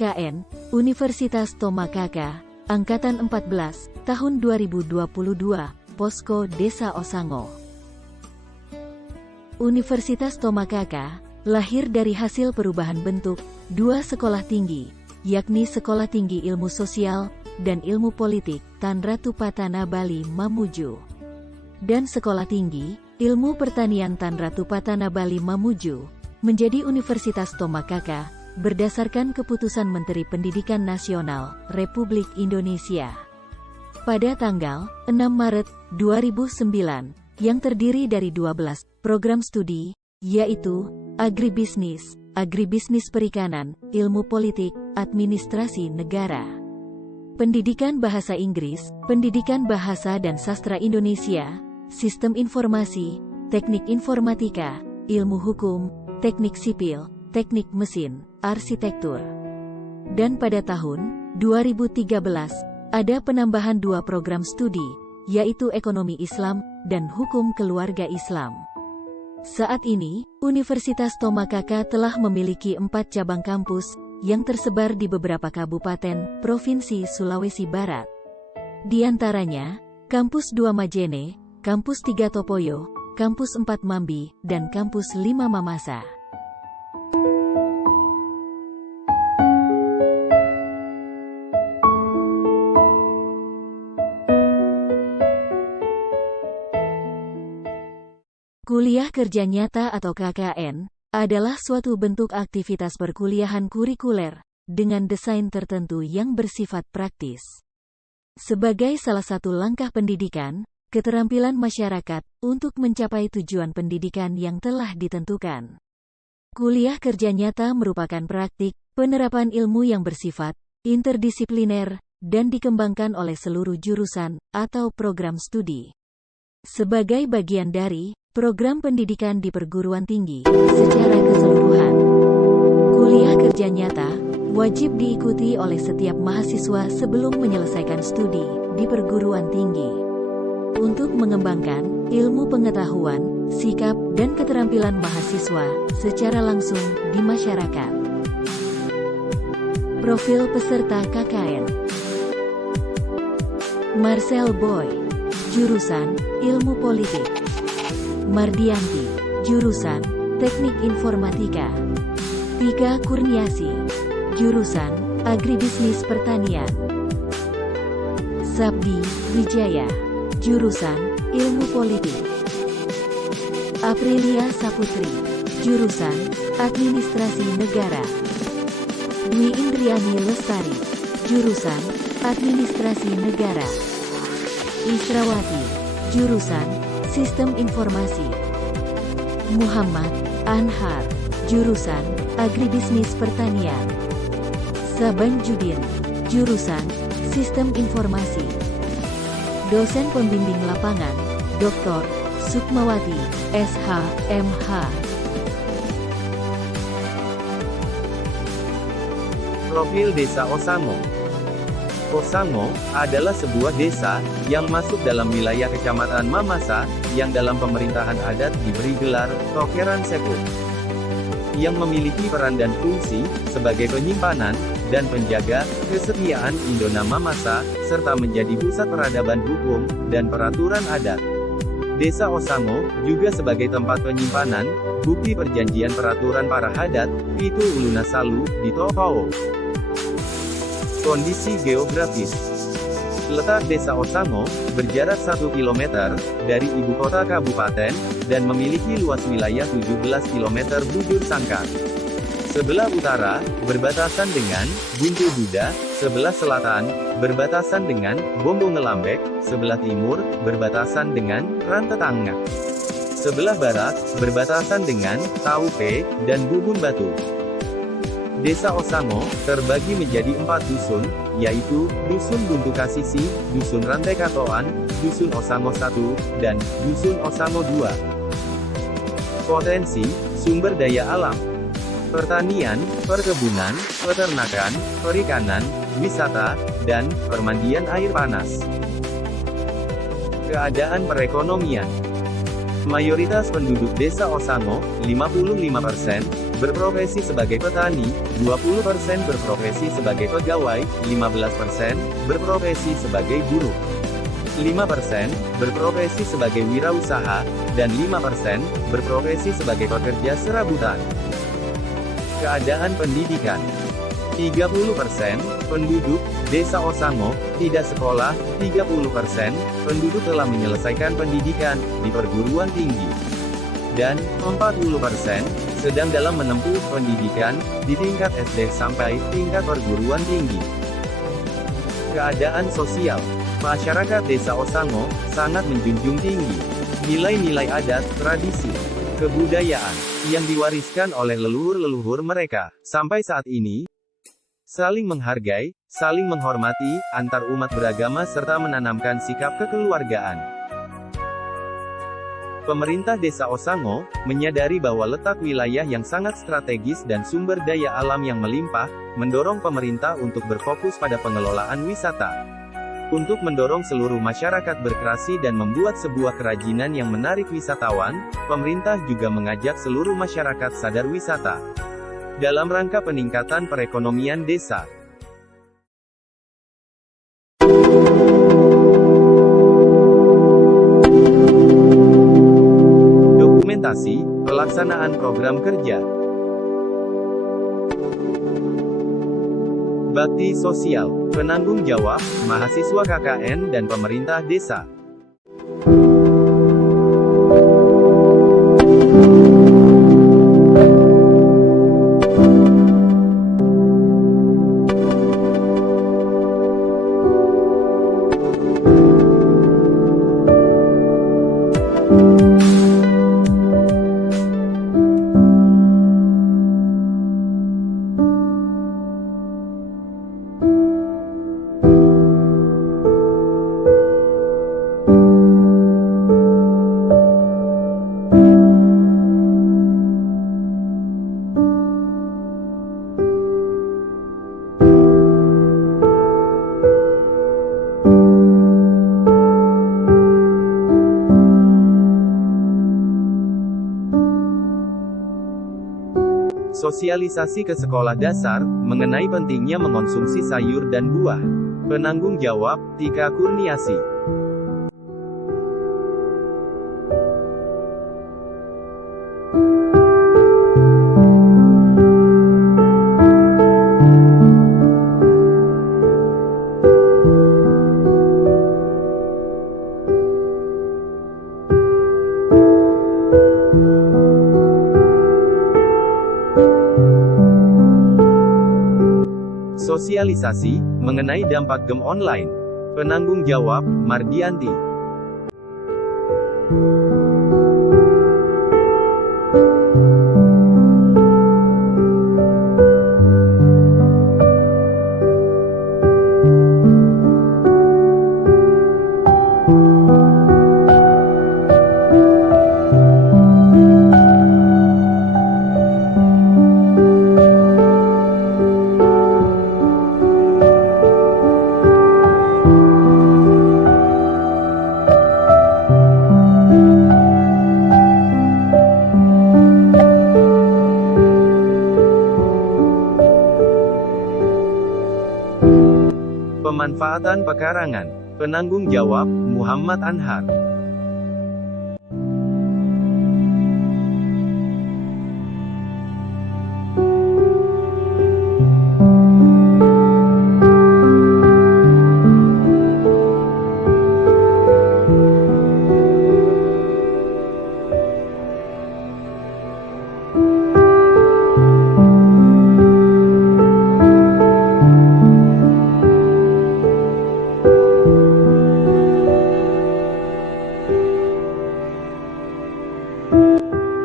KKN, Universitas Tomakaka, Angkatan 14, tahun 2022, Posko Desa Osango. Universitas Tomakaka lahir dari hasil perubahan bentuk dua sekolah tinggi, yakni Sekolah Tinggi Ilmu Sosial dan Ilmu Politik Tan Ratu Patana Bali Mamuju, dan Sekolah Tinggi Ilmu Pertanian Tan Ratu Patana Bali Mamuju, menjadi Universitas Tomakaka berdasarkan keputusan Menteri Pendidikan Nasional Republik Indonesia pada tanggal 6 Maret 2009, yang terdiri dari 12 program studi, yaitu Agribisnis Perikanan, Ilmu Politik, Administrasi Negara, Pendidikan Bahasa Inggris, Pendidikan Bahasa dan Sastra Indonesia, Sistem Informasi, Teknik Informatika, Ilmu Hukum, Teknik Sipil, Teknik Mesin, Arsitektur. Dan pada tahun 2013, ada penambahan 2 program studi, yaitu Ekonomi Islam dan Hukum Keluarga Islam. Saat ini, Universitas Tomakaka telah memiliki 4 cabang kampus yang tersebar di beberapa kabupaten Provinsi Sulawesi Barat. Di antaranya, Kampus 2 Majene, Kampus 3 Topoyo, Kampus 4 Mambi, dan Kampus 5 Mamasa. Kuliah Kerja Nyata atau KKN adalah suatu bentuk aktivitas perkuliahan kurikuler dengan desain tertentu yang bersifat praktis. Sebagai salah satu langkah pendidikan, keterampilan masyarakat untuk mencapai tujuan pendidikan yang telah ditentukan. Kuliah Kerja Nyata merupakan praktik penerapan ilmu yang bersifat interdisipliner dan dikembangkan oleh seluruh jurusan atau program studi sebagai bagian dari program pendidikan di perguruan tinggi secara keseluruhan. Kuliah Kerja Nyata wajib diikuti oleh setiap mahasiswa sebelum menyelesaikan studi di perguruan tinggi untuk mengembangkan ilmu pengetahuan, sikap, dan keterampilan mahasiswa secara langsung di masyarakat. Profil peserta KKN: Marcel Boy, jurusan Ilmu Politik. Mardianti, jurusan Teknik Informatika. Tika Kurniasi, jurusan Agribisnis Pertanian. Sabdi Wijaya, jurusan Ilmu Politik. Aprilia Saputri, jurusan Administrasi Negara. Dwi Indriani Lestari, jurusan Administrasi Negara. Israwati, jurusan Sistem Informasi. Muhammad Anhar, jurusan Agribisnis Pertanian. Sabanjudin, jurusan Sistem Informasi. Dosen pembimbing lapangan, Dr. Sukmawati, SH, MH. Profil Desa Osango. Osango adalah sebuah desa yang masuk dalam wilayah Kecamatan Mamasa, yang dalam pemerintahan adat diberi gelar Tokeran Sepuh, yang memiliki peran dan fungsi sebagai penyimpanan dan penjaga kesetiaan Indona Mamasa, serta menjadi pusat peradaban hukum dan peraturan adat. Desa Osango juga sebagai tempat penyimpanan bukti perjanjian peraturan para hadat, Pitu Uluna Salu, di Topao. Kondisi geografis. Letak Desa Osango berjarak 1 km dari ibu kota kabupaten dan memiliki luas wilayah 17 km bujur sangkar. Sebelah utara berbatasan dengan Buntu Buda, sebelah selatan berbatasan dengan Bombo Ngelambek, sebelah timur berbatasan dengan Rantetangga. Sebelah barat berbatasan dengan Taupe dan Bubun Batu. Desa Osango terbagi menjadi 4 dusun, yaitu Dusun Buntu Kasisi, Dusun Rantai Katoan, Dusun Osango 1, dan Dusun Osango 2. Potensi sumber daya alam: pertanian, perkebunan, peternakan, perikanan, wisata, dan permandian air panas. Keadaan perekonomian: Mayoritas penduduk desa Osango, 55%, berprofesi sebagai petani, 20% berprofesi sebagai pegawai, 15% berprofesi sebagai buruh, 5% berprofesi sebagai wirausaha, dan 5% berprofesi sebagai pekerja serabutan. Keadaan pendidikan. 30% penduduk desa Osango tidak sekolah, 30% penduduk telah menyelesaikan pendidikan di perguruan tinggi, dan 40% sedang dalam menempuh pendidikan di tingkat SD sampai tingkat perguruan tinggi. Keadaan sosial. Masyarakat desa Osango sangat menjunjung tinggi nilai-nilai adat, tradisi, kebudayaan yang diwariskan oleh leluhur-leluhur mereka sampai saat ini. Saling menghargai, saling menghormati, antar umat beragama serta menanamkan sikap kekeluargaan. Pemerintah desa Osango menyadari bahwa letak wilayah yang sangat strategis dan sumber daya alam yang melimpah, mendorong pemerintah untuk berfokus pada pengelolaan wisata. Untuk mendorong seluruh masyarakat berkreasi dan membuat sebuah kerajinan yang menarik wisatawan, pemerintah juga mengajak seluruh masyarakat sadar wisata. Dalam rangka peningkatan perekonomian desa. Dokumentasi, pelaksanaan program kerja. Bakti sosial, penanggung jawab, mahasiswa KKN dan pemerintah desa. Sosialisasi ke sekolah dasar, mengenai pentingnya mengonsumsi sayur dan buah. Penanggung jawab, Tika Kurniasi. Sosialisasi, mengenai dampak game online. Penanggung jawab, Mardianti. Pemanfaatan pekarangan. Penanggung jawab, Muhammad Anhar.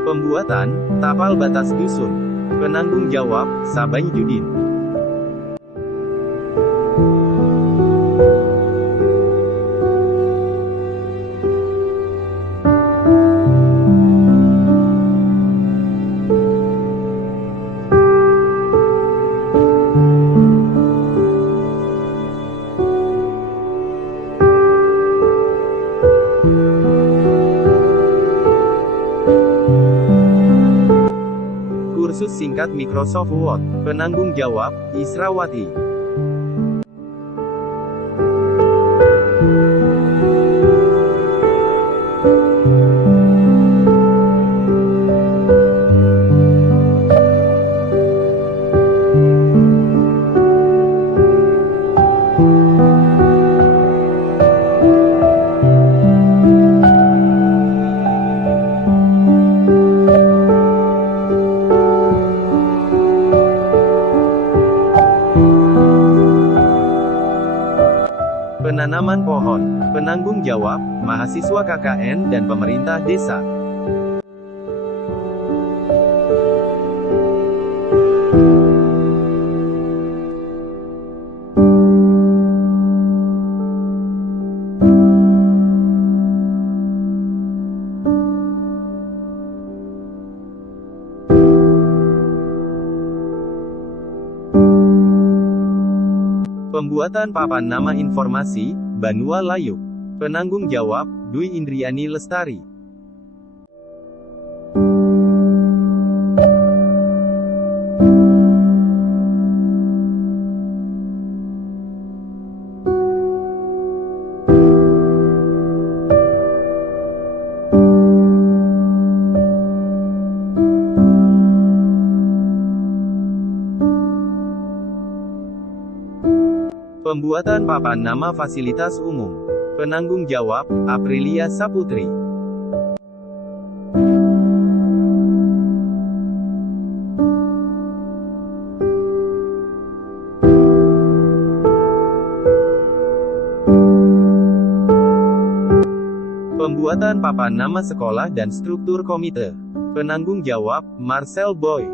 Pembuatan tapal batas dusun. Penanggung jawab, Sabanjudin. Kursus singkat Microsoft Word. Penanggung jawab, Israwati. Penanaman pohon. Penanggung jawab, mahasiswa KKN dan pemerintah desa. Pembuatan papan nama informasi, Banua Layuk. Penanggung jawab, Dwi Indriani Lestari. Pembuatan papan nama fasilitas umum. Penanggung jawab, Aprilia Saputri. Pembuatan papan nama sekolah dan struktur komite. Penanggung jawab, Marcel Boy.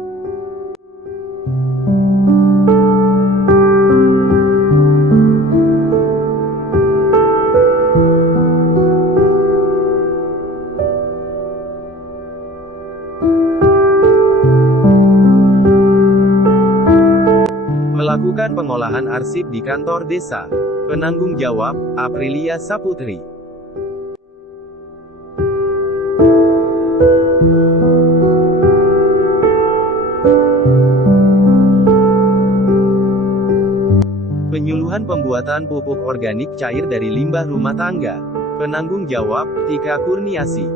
Melakukan pengolahan arsip di kantor desa. Penanggung jawab, Aprilia Saputri. Penyuluhan pembuatan pupuk organik cair dari limbah rumah tangga. Penanggung jawab, Tika Kurniasi.